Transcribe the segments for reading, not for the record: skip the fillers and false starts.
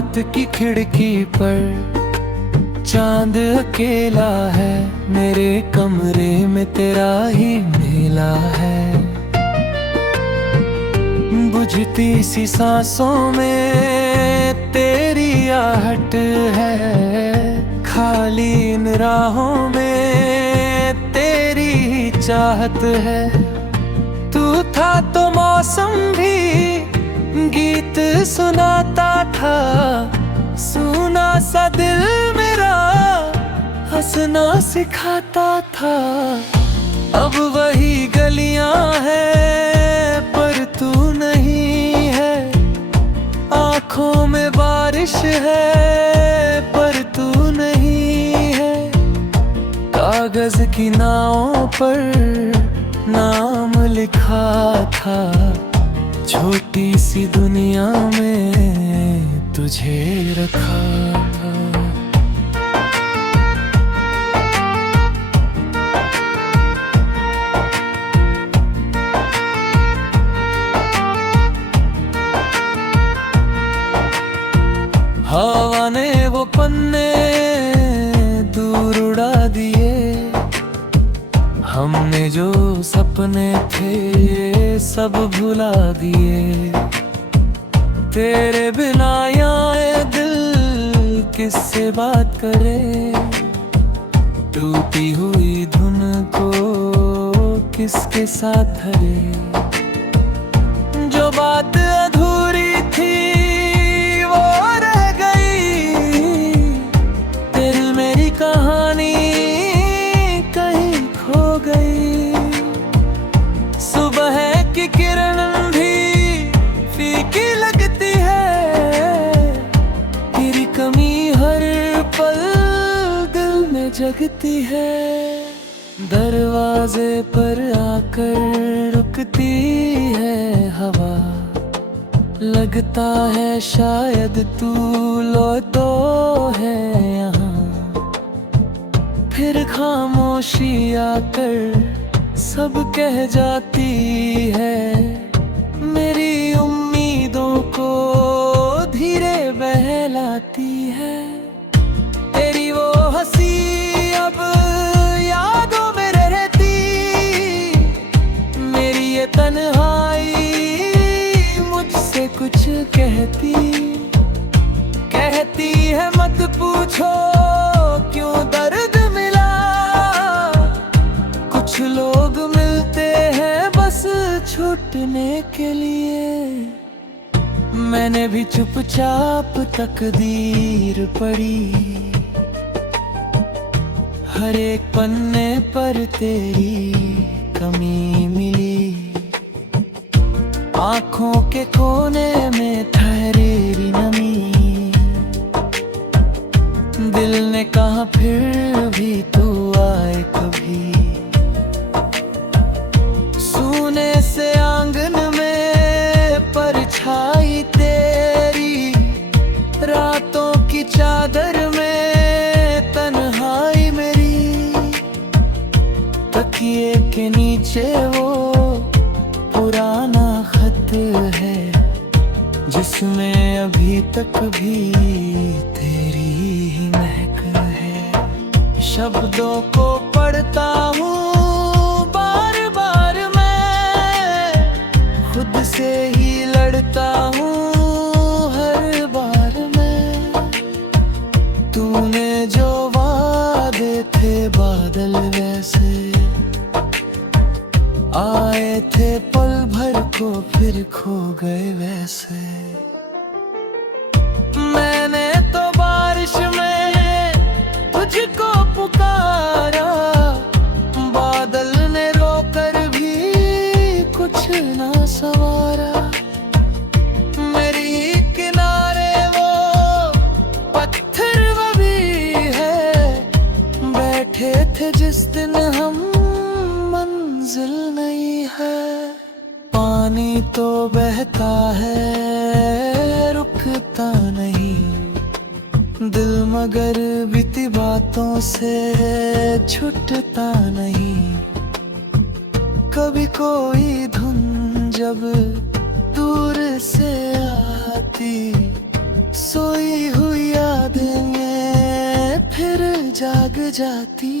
रात की खिड़की पर चांद अकेला है, मेरे कमरे में तेरा ही मेला है। बुझती सी सांसों में तेरी आहट है, खाली इन राहों में तेरी ही चाहत है। तू था तो मौसम भी गीत सुनाता था, सुना सा दिल मेरा हंसना सिखाता था। अब वही गलियां हैं पर तू नहीं है, आँखों में बारिश है पर तू नहीं है। कागज की नावों पर नाम लिखा था, छोटी सी दुनिया में तुझे रखा था। हवा ने वो पन्ने दूर उड़ा दिए, हमने जो सपने थे सब भुला दिए। तेरे बिना यहाँ दिल किससे बात करे, टूटी हुई धुन को किसके साथ धरे। जो बात अधूरी थी वो रह गई, दिल मेरी कहानी कहीं खो गई। सुबह की किरण भी फीकी लगती है, तेरी कमी हर पल दिल में जगती है। दरवाजे पर आकर रुकती है हवा, लगता है शायद तू लौटो है यहाँ। फिर खामोशी आकर सब कह जाती है, मेरी उम्मीदों को धीरे बहलाती है। तेरी वो हंसी अब यादों में रहती, मेरी ये तन्हाई मुझसे कुछ कहती। कहती है मत पूछो क्यों दर्द मिला, कुछ लोग मिलते हैं बस छूटने के लिए। मैंने भी चुपचाप तकदीर पढ़ी, हर एक पन्ने पर तेरी कमी मिली। आँखों के कोने में ठहरेरी नमी, दिल ने कहा फिर भी तू आए कभी। सूने से आंगन में परछाई तेरी, रातों की चादर में तन्हाई मेरी। तकिए के नीचे वो पुराना खत है, जिसमें अभी तक भी तेरी ही महक है। शब्दों को पढ़ता हूँ बार बार मैं, खुद से ही लड़ता हूँ हर बार मैं। तूने जो वादे थे बादल वैसे आए थे, पल भर को फिर खो गए वैसे। मैंने तो बारिश में तुझको पुकारा, बादल ने रोकर भी कुछ ना सवारा। मेरी किनारे वो पत्थर वो भी है, बैठे थे जिस दिन हम मंजिल नहीं है। पानी तो बहता है रुकता नहीं, दिल मगर बीती बातों से छूटता नहीं। कभी कोई धुन जब दूर से आती, सोई हुई यादें फिर जाग जाती।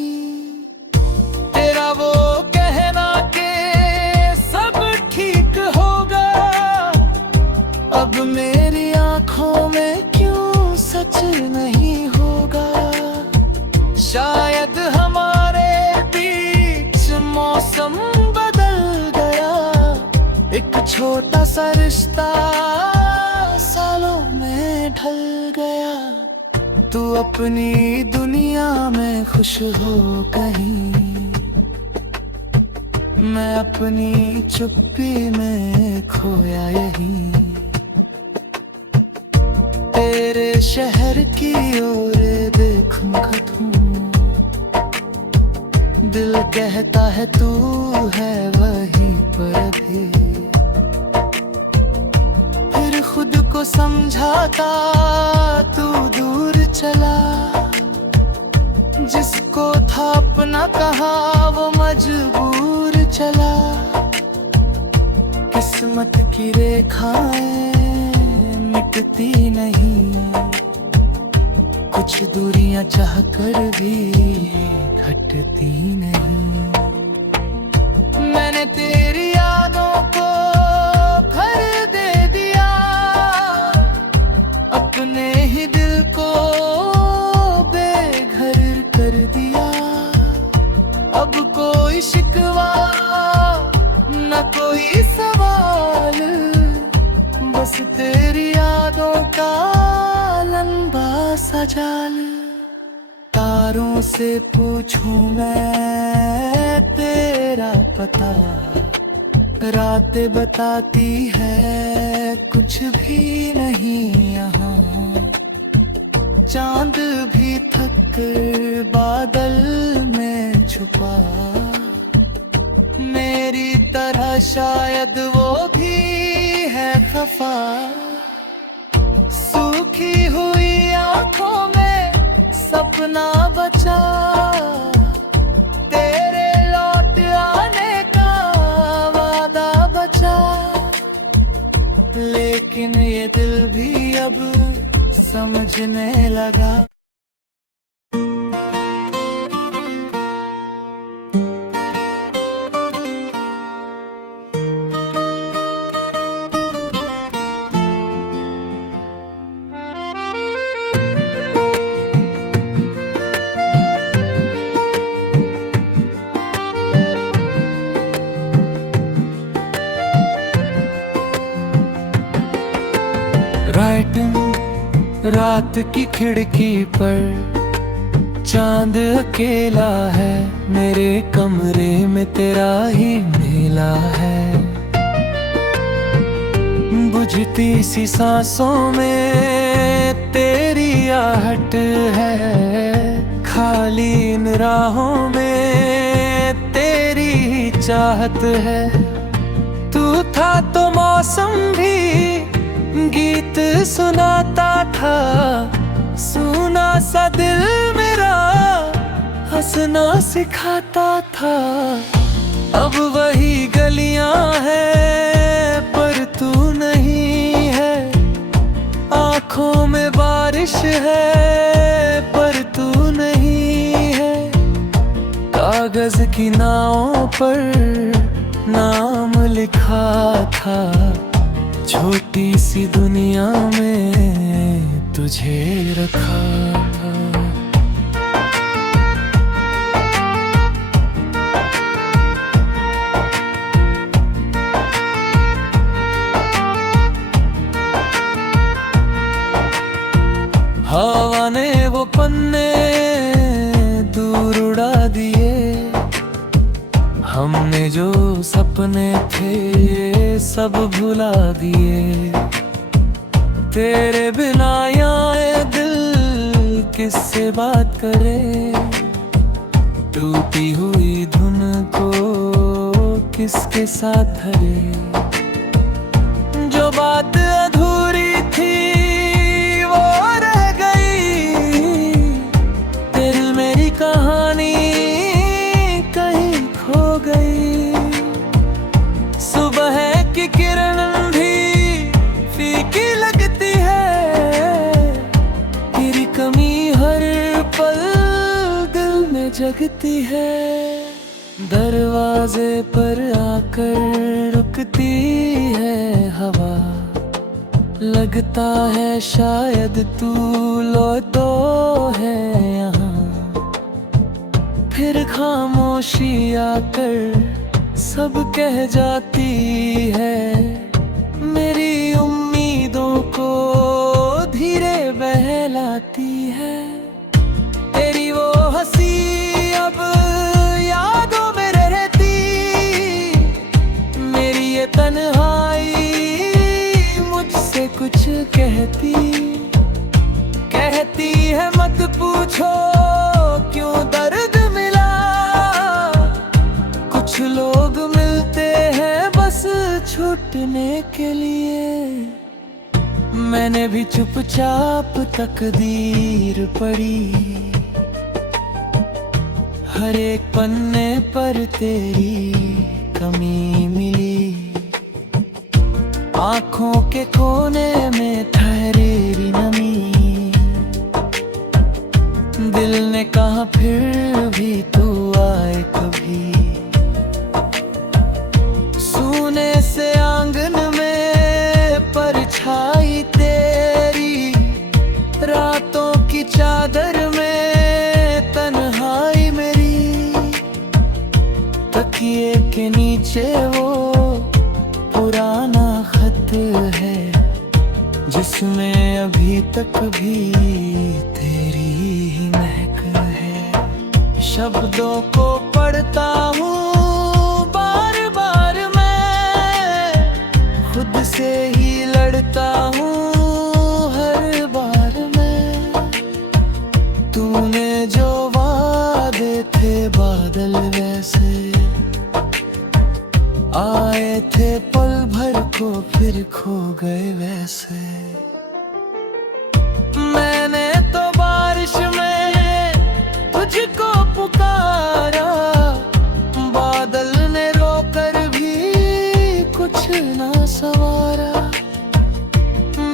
तेरा वो कहना के सब ठीक होगा, अब मेरी आंखों में क्यों सच नहीं होगा। शायद हमारे बीच मौसम बदल गया, एक छोटा सा रिश्ता सालों में ढल गया। तू अपनी दुनिया में खुश हो कहीं, मैं अपनी चुप्पी में खोया यहीं। तेरे शहर की ओर देखूंगा तू, दिल कहता है तू है वहीं पर भी। फिर खुद को समझाता तू दूर चला, जिसको था अपना कहा वो मजबूर चला। किस्मत की रेखाएं मिटती नहीं, कुछ दूरियां चाह कर भी घटती नहीं। मैंने तेरी यादों को भर दे दिया, अपने ही दिल को बेघर कर दिया। अब कोई शिकवा न कोई सवाल, बस तेरी यादों का लंबा सा जाल। तारों से पूछूं मैं तेरा पता, रातें बताती है कुछ भी नहीं यहाँ। चांद भी थक कर बादल में छुपा, मेरी तरह शायद वो भी है खफा। सूखी हुई आंखों में सपना बचा, तेरे लौट आने का वादा बचा। लेकिन ये दिल भी अब समझने लगा। रात की खिड़की पर चांद अकेला है, मेरे कमरे में तेरा ही मेला है। बुझती सी सांसों में तेरी आहट है, खाली इन राहों में तेरी ही चाहत है। तू था तो मौसम भी गीत सुनाता था, सुना सा दिल मेरा हंसना सिखाता था। अब वही गलियां हैं पर तू नहीं है, आंखों में बारिश है पर तू नहीं है। कागज की नावों पर नाम लिखा था, छोटी सी दुनिया में तुझे रखा था। हवा ने वो पन्ने दूर उड़ा दिए, हमने जो सपने थे सब भुला दिए। तेरे बिना यहाँ दिल किससे बात करे, टूटी हुई धुन को किसके साथ धरे। जो बात अधूरी थी वो रह गई, दिल मेरी कहानी कहीं खो गई। सुबह की किरण भी फीकी लगती है, कमी हर पल दिल में जगती है, दरवाजे पर आकर रुकती है हवा। लगता है शायद तू लौटो है यहाँ, फिर खामोशी आकर सब कह जाती है। मेरी उम्मीदों को धीरे बहलाती है। तेरी वो हंसी अब यादों में रहती, मेरी ये तन्हाई मुझसे कुछ कहती है मत पूछो क्यों दर्द मिला। कुछ लोग मिलते हैं बस छूटने के लिए। मैंने भी चुपचाप तकदीर पढ़ी, हर एक पन्ने पर तेरी कमी मिली। आँखों के कोने में ठहरेरी नमी, दिल ने कहा फिर भी तू आए कभी। सूने से आंगन में परछाई तेरी, रातों की चादर में तन्हाई मेरी। तकिए के नीचे वो पुराना खत है, जिसमें अभी तक भी तेरी ही महक है। शब्दों को पढ़ता हूँ बार बार मैं, खुद से ही लड़ता हूँ हर बार मैं। तूने जो वादे थे बादल वैसे आए थे, पल भर को फिर खो गए वैसे। मैंने तो बारिश में तुझको पुकारा, बादल ने रोकर भी कुछ ना सवारा।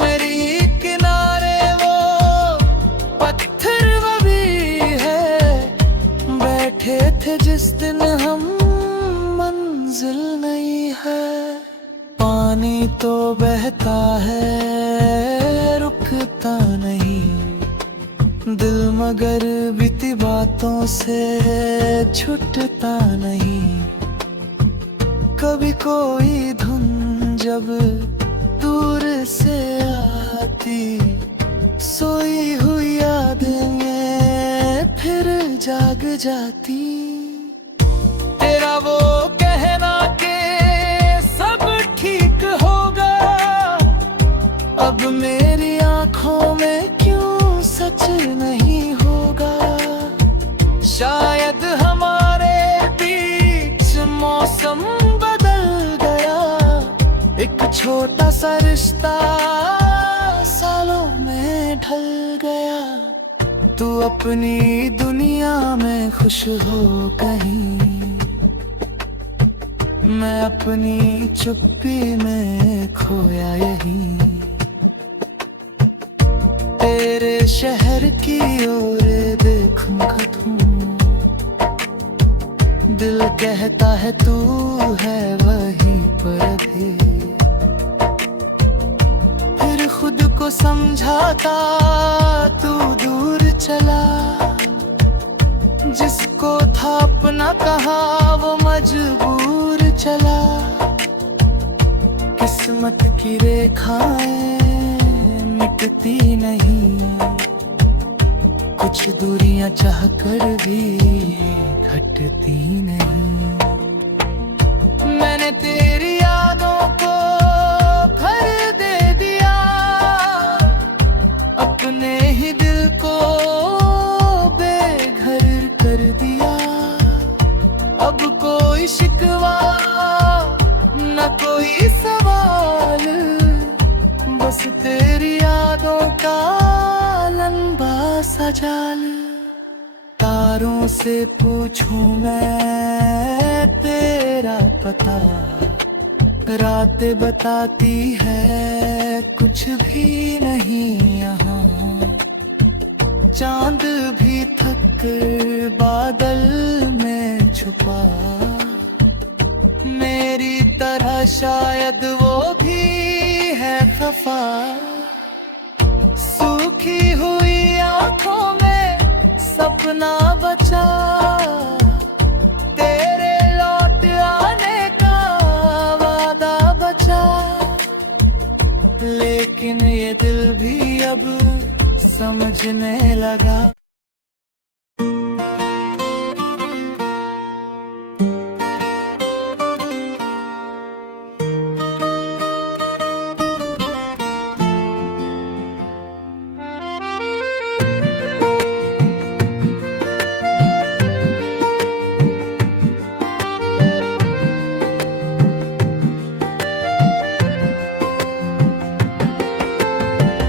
मेरी किनारे वो पत्थर भी है, बैठे थे जिस दिन हम मंजिल नहीं है। पानी तो बहता है रुकता नहीं, दिल मगर बीती बातों से छूटता नहीं। कभी कोई धुन जब दूर से आती, सोई हुई यादें फिर जाग जाती। तेरा वो कहना के सब ठीक होगा, अब मेरी आंखों में क्यों सच नहीं होगा। शायद हमारे बीच मौसम बदल गया, एक छोटा सा रिश्ता सालों में ढल गया। तू अपनी दुनिया में खुश हो कहीं, मैं अपनी चुप्पी में खोया यहीं। तेरे शहर की ओर देखूंगा तू, दिल कहता है तू है वहीं पर अभी। फिर खुद को समझाता तू दूर चला, जिसको था अपना कहा वो मजबूर चला। किस्मत की रेखाएं मिटती नहीं, कुछ दूरियां चाह कर भी घटती नहीं। मैंने तेरी यादों को भर दे दिया, अपने ही दिल को बेघर कर दिया। अब कोई शिकवा न कोई सवाल, बस तेरी यादों का लंबा सा जाल। तारों से पूछूं मैं तेरा पता, रातें बताती है कुछ भी नहीं यहाँ। चांद भी थक कर बादल में छुपा, मेरी तरह शायद वो भी है खफा। सूखी हुई आंखों में सपना बचा, तेरे लौट आने का वादा बचा। लेकिन ये दिल भी अब समझने लगा।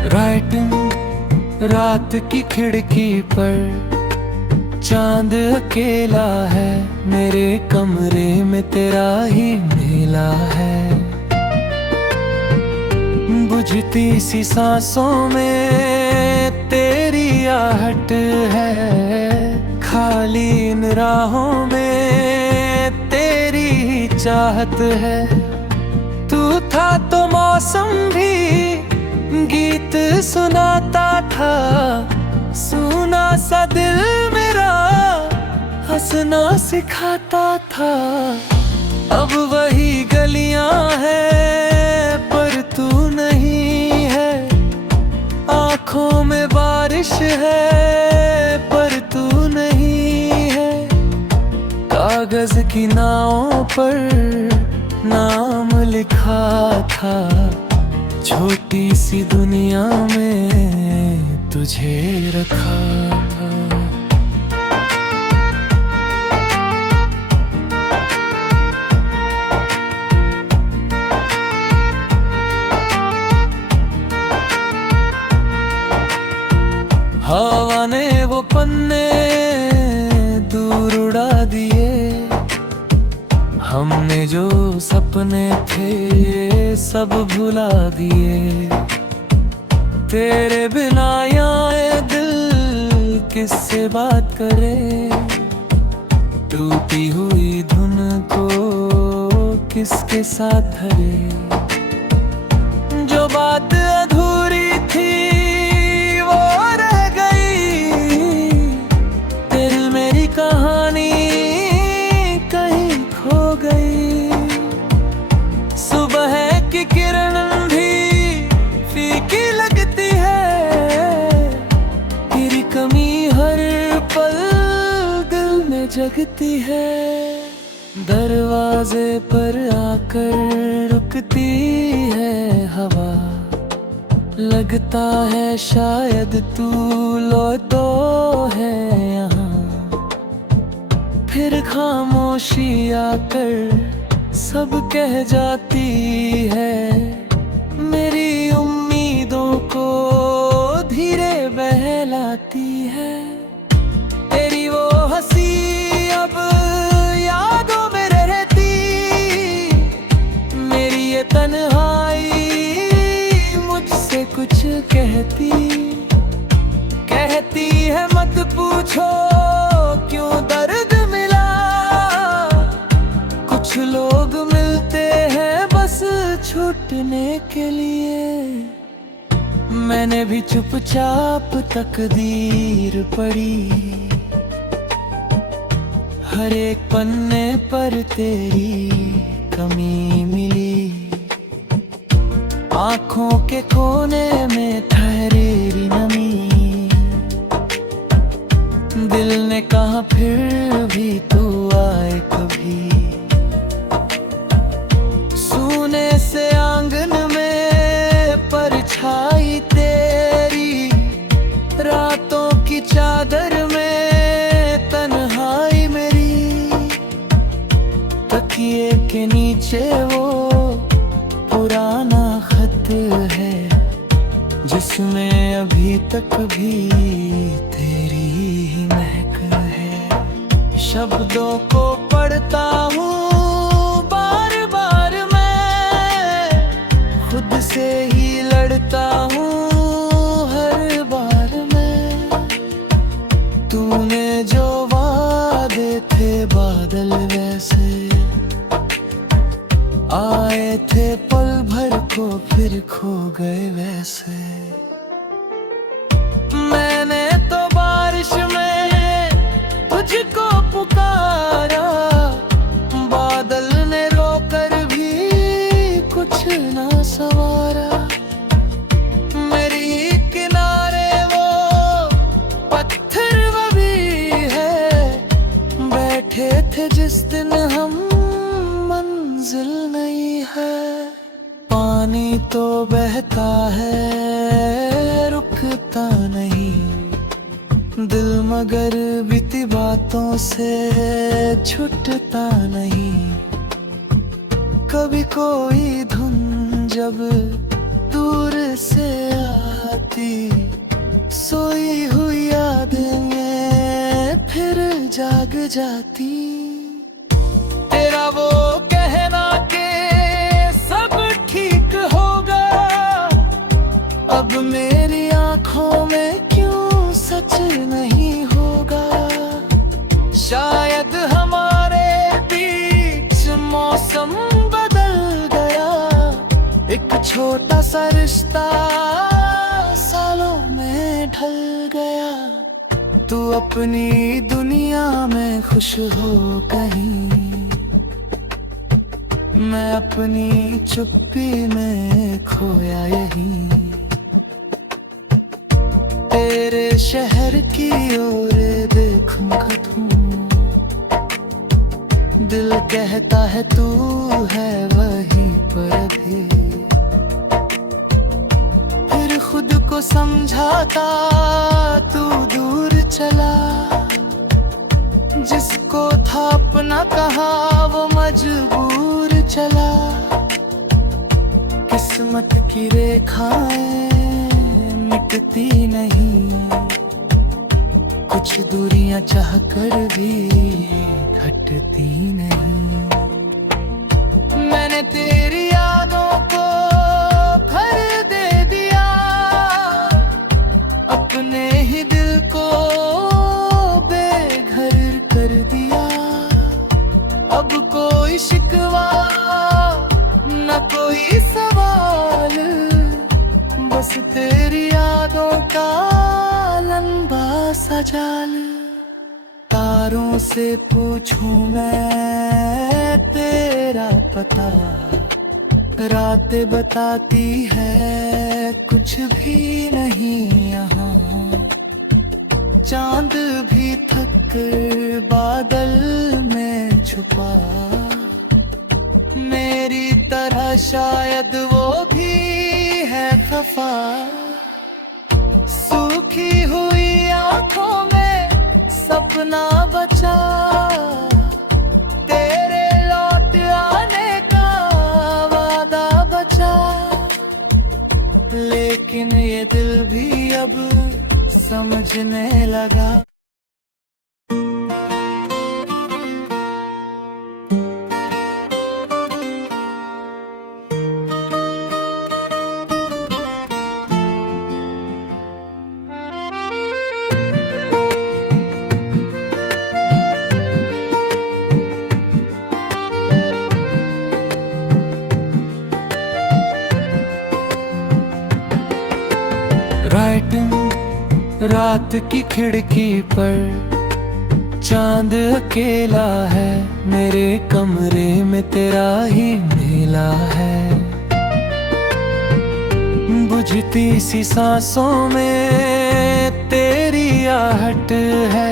राइटिंग रात की खिड़की पर चांद अकेला है, मेरे कमरे में तेरा ही मेला है। बुझती सी सांसों में तेरी आहट है, खाली इन राहों में तेरी ही चाहत है। तू था तो मौसम भी गीत सुनाता था, सुना सा दिल मेरा हंसना सिखाता था। अब वही गलियां हैं पर तू नहीं है, आंखों में बारिश है पर तू नहीं है। कागज की नावों पर नाम लिखा था, छोटी सी दुनिया में तुझे रखा था। हवा ने वो पन्ने दूर उड़ा दिए, हमने जो सपने थे सब भुला दिए। तेरे बिना यहाँ दिल किससे बात करे, टूटी हुई धुन को किसके साथ धरे। जो बात अधूरी थी वो रह गई, दिल मेरी कहानी कहीं खो गई। सुबह की किरण भी फीकी लगती है, तेरी कमी हर पल दिल में जगती है। दरवाजे पर आकर रुकती है हवा, लगता है शायद तू लौटो है यहाँ। फिर खामोशी आकर सब कह जाती है, मेरी उम्मीदों को धीरे बहलाती है। तेरी वो हंसी अब यादों में रहती, मेरी ये तन्हाई मुझसे कुछ कहती। कहती है मत पूछो क्यों दर्द मिला, कुछ लोग मिलते हैं बस छूटने के लिए। मैंने भी चुपचाप तकदीर पढ़ी, हर एक पन्ने पर तेरी कमी मिली। आंखों के कोने में ठहरेरी नमी, दिल ने कहा फिर भी तू आए कभी। सूने से आंगन में परछाई तेरी, रातों की चादर में तन्हाई मेरी। तकिए के नीचे वो पुराना खत है, जिसमें अभी तक भी तेरी ही महक है। शब्दों को पढ़ता हूँ बार बार मैं, खुद से ही लड़ता हूँ हर बार मैं। तूने जो वादे थे बादल वैसे आए थे, पल भर को फिर खो गए वैसे। मैंने तो बारिश में तुझको पुकारा, बादल ने रोकर भी कुछ ना सवारा। मेरी किनारे वो पत्थर वो भी है, बैठे थे जिस दिन हम, मंजिल नहीं है। पानी तो बहता है रुकता नहीं, दिल मगर बीती बातों से छूटता नहीं। कभी कोई धुन जब दूर से आती, सोई हुई यादें फिर जाग जाती। तेरा वो कहना के सब ठीक होगा, अब मेरी आंखों में क्यों सच नहीं होगा। शायद हमारे बीच मौसम बदल गया, एक छोटा सा रिश्ता सालों में ढल गया। तू अपनी दुनिया में खुश हो कहीं, मैं अपनी चुप्पी में खोया यहीं। तेरे शहर की ओर देखूंगा तू, दिल कहता है तू है वहीं पर भी। फिर खुद को समझाता तू दूर चला, जिसको था अपना कहा वो मजबूर चला। किस्मत की रेखाएं मिटती नहीं, कुछ दूरियां चाह कर भी घटती नहीं। मैंने तेरी यादों को भर दे दिया, अपने ही दिल को बेघर कर दिया। अब कोई शिकवा न कोई सवाल, बस तेरी यादों का लंबा सा जाल। तारों से पूछूं मैं तेरा पता, रातें बताती है कुछ भी नहीं यहाँ। चांद भी थक कर बादल में छुपा, मेरी तरह शायद वो भी है खफा। सूखी हुई आंखों में सपना बचा, तेरे लौट आने का वादा बचा। लेकिन ये दिल भी अब समझने लगा। रात की खिड़की पर चांद अकेला है, मेरे कमरे में तेरा ही मेला है। बुझती सी सांसों में तेरी आहट है,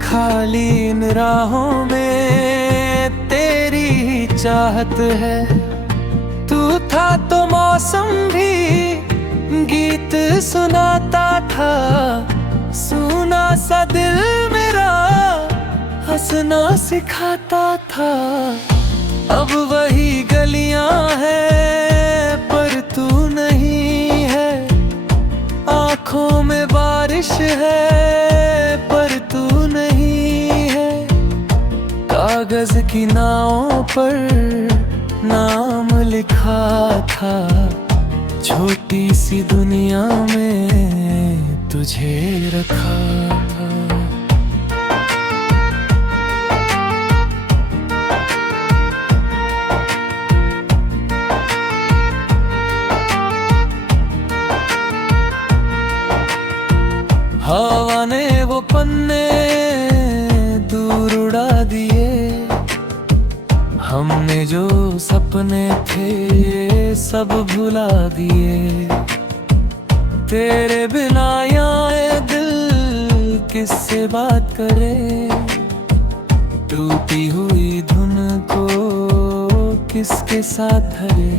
खाली इन राहों में तेरी ही चाहत है। तू था तो मौसम भी गीत सुनाता था, सुना सा दिल मेरा हंसना सिखाता था। अब वही गलियां हैं पर तू नहीं है, आंखों में बारिश है पर तू नहीं है। कागज की नावों पर नाम लिखा था, छोटी सी दुनिया में तुझे रखा था। वो पन्ने दूर उड़ा दिए। हमने जो सपने थे सब भुला दिए। तेरे बिना यहाँ दिल किससे बात करे, टूटी हुई धुन को किसके साथ धरे।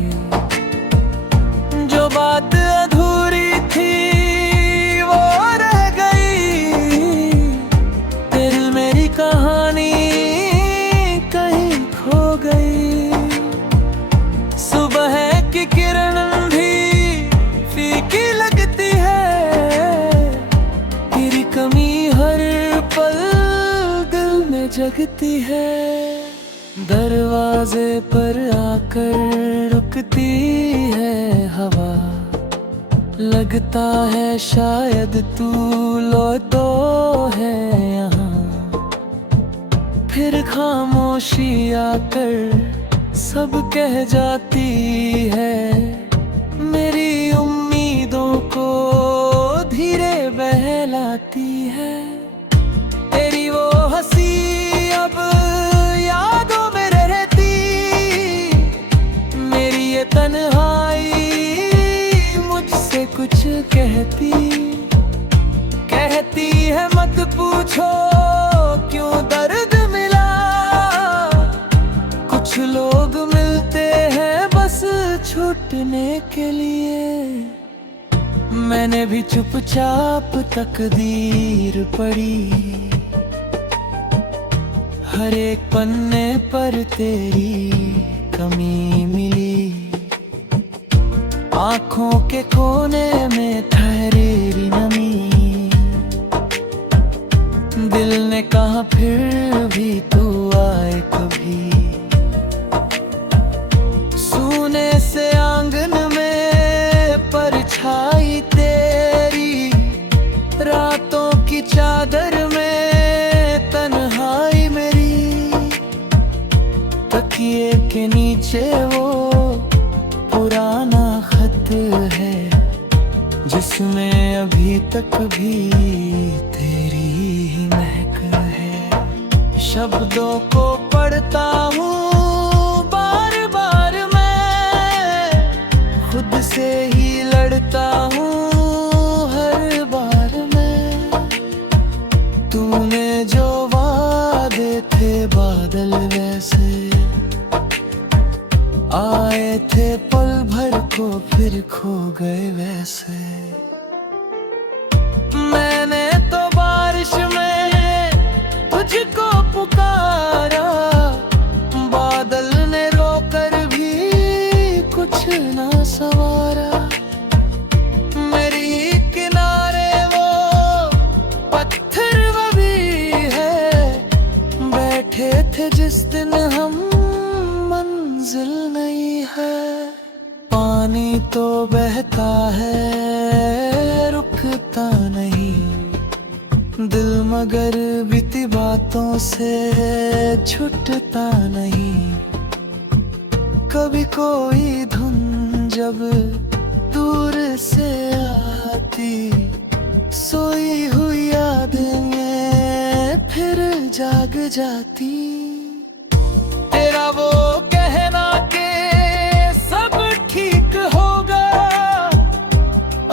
जो बात अधूरी थी वो रह गई, दिल मेरी कहानी कहीं खो गई। सुबह की किरण भी फीकी लगती है, तेरी कमी हर पल दिल में जगती है। दरवाजे पर आकर रुकती है हवा, लगता है शायद तू लौटो है यहाँ। फिर खामोशी आकर सब कह जाती है, मेरी उम्मीदों को धीरे बहलाती है। तेरी वो हंसी अब यादों में रहती, मेरी ये तन्हाई मुझसे कुछ कहती। कहती है मत पूछो क्यों दर्द मिला, कुछ लोग मिलते हैं बस छूटने के लिए। मैंने भी चुपचाप तकदीर पढ़ी, हर एक पन्ने पर तेरी कमी मिली। आँखों के कोने में ठहरेरी नमी, दिल ने कहा फिर भी तू आए कभी। सूने से आंगन में परछाई तेरी, रातों की चादर में तन्हाई मेरी। तकिए के नीचे वो पुराना खत है, जिसमें अभी तक भी तेरी ही महक है। शब्दों को पढ़ता हूँ बार बार मैं, खुद से ही लड़ता हूँ हर बार मैं। तूने जो वादे थे बादल वैसे आए थे, पल भर को फिर खो गए वैसे। मैंने तो बारिश में तुझको पुकारा, बादल ने रोकर भी कुछ ना सवारा। मेरी किनारे वो पत्थर वो भी है, बैठे थे जिस दिन हम मंजिल नहीं है। पानी तो बहता है रुकता नहीं, दिल मगर बीती बातों से छूटता नहीं। कभी कोई धुन जब दूर से आती, सोई हुई याद में फिर जाग जाती। तेरा वो कहना के सब ठीक होगा,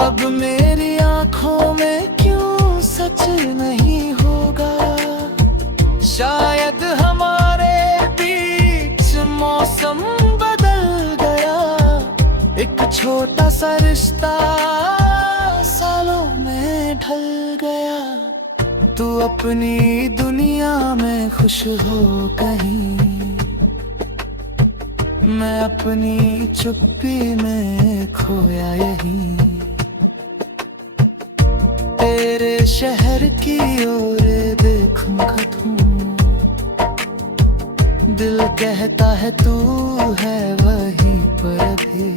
अब मेरी आंखों में क्यों सच नहीं होगा। शायद हमारे बीच मौसम बदल गया, एक छोटा सा रिश्ता सालों में ढल गया। तू अपनी दुनिया में खुश हो कहीं, मैं अपनी चुप्पी में खोया यहीं। तेरे शहर की ओर देखूंगा तू, दिल कहता है तू है वहीं पर अभी।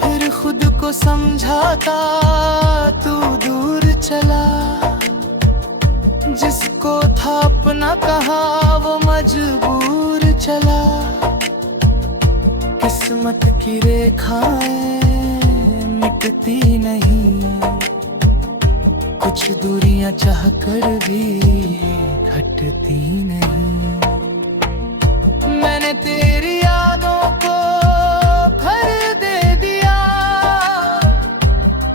फिर खुद को समझाता तू दूर चला, जिसको था अपना कहा वो मजबूर चला। किस्मत की रेखाएं मिटती नहीं, कुछ दूरियां चाह कर भी घटती नहीं। मैंने तेरी यादों को भर दे दिया,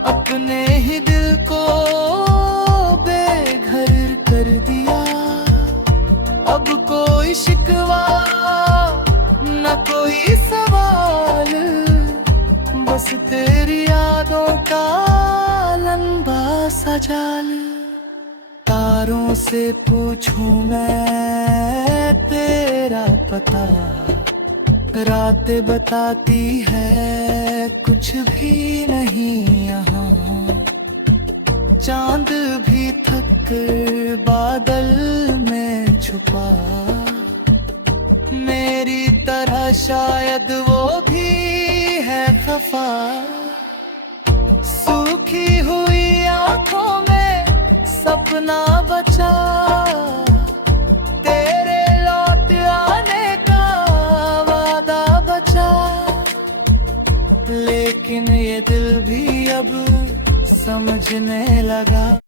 अपने ही दिल को बेघर कर दिया। अब कोई शिकवा न कोई सवाल, बस तेरी यादों का लंबा सा जाल। तारों से पूछूं मैं तेरा पता, रातें बताती है कुछ भी नहीं यहाँ। चांद भी थक कर बादल में छुपा, मेरी तरह शायद वो भी है खफा। सूखी हुई आंखों में सपना बचा, तेरे लौट आने का वादा बचा। लेकिन ये दिल भी अब समझने लगा।